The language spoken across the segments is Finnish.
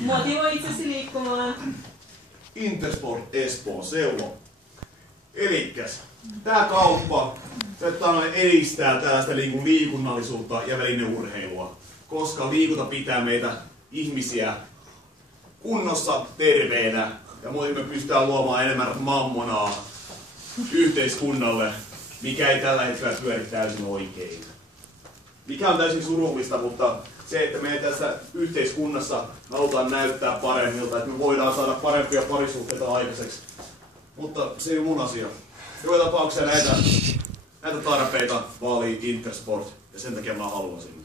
Motivoi itsesi liikkumaan. Intersport Espoo Seulo. Elikkäs, tää kauppa edistää tällaista liikunnallisuutta ja välineurheilua, koska liikunta pitää meitä ihmisiä kunnossa, terveenä, ja me pystytään luomaan enemmän mammonaa yhteiskunnalle, mikä ei tällä hetkellä pyöri täysin oikein. Mikä on täysin surullista, mutta se, että me tässä yhteiskunnassa halutaan näyttää paremmilta, että me voidaan saada parempia parisuhteita aikaiseksi. Mutta se ei ole mun asia. Joka tapauksessa näitä tarpeita vaalii Intersport, ja sen takia mä haluan sinne.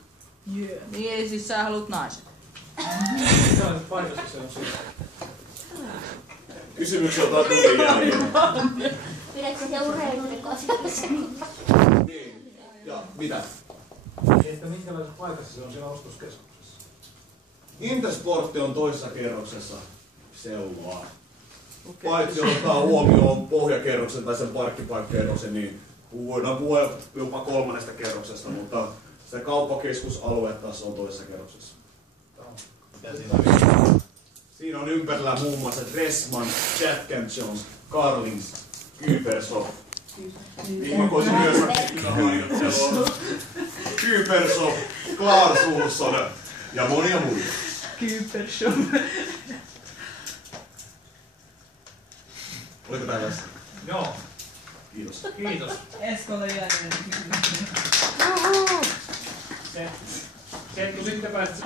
Yeah. Niin ei siis sä haluat naiset. Mikä on paikassa se on siinä? Kysymyksiä otetaan tunnin jälkeen. Pidätkö se urheilurikoisessa? Niin. Ja mitä? Että minkälaisessa paikassa se on siellä ostoskeskuksessa? Intersport on toisessa kerroksessa Seuloa. Paitsi ottaa huomioon pohjakerroksen tai sen parkkipaikkakerroksen, niin voidaan puhua jopa 3. kerroksesta, mutta se kauppakeskusalue taas on toisessa kerroksessa. Siinä on ympärillä muun muassa Dressman, Jack & Jones, Carlings, Kybershop. Mä voisin myös harjoittelua. Kybershop, Clas Ohlson ja monia muita. Kybershop. Oliko tää tässä? Joo. Kiitos. Kiitos. Eskolle jälkeen. Se kun sitten pääsit...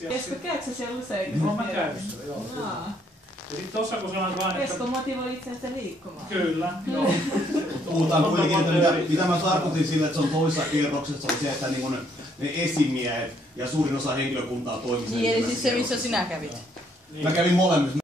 Esko, käytkö sä siellä usein? Olen mä käynyt siellä, joo. Ja sit tossa kun sanoin vaan, että... Esko motivoi itsensä liikkumaan. Kyllä, joo. Puhutaan kuitenkin, että mitä mä tarkoitin sille, että se on toisessa kerroksessa, on se, että niin ne esimiehet ja suurin osa henkilökuntaa toimii. Niin, eli siis se, missä sinä kävit. Mä kävin molemmissa.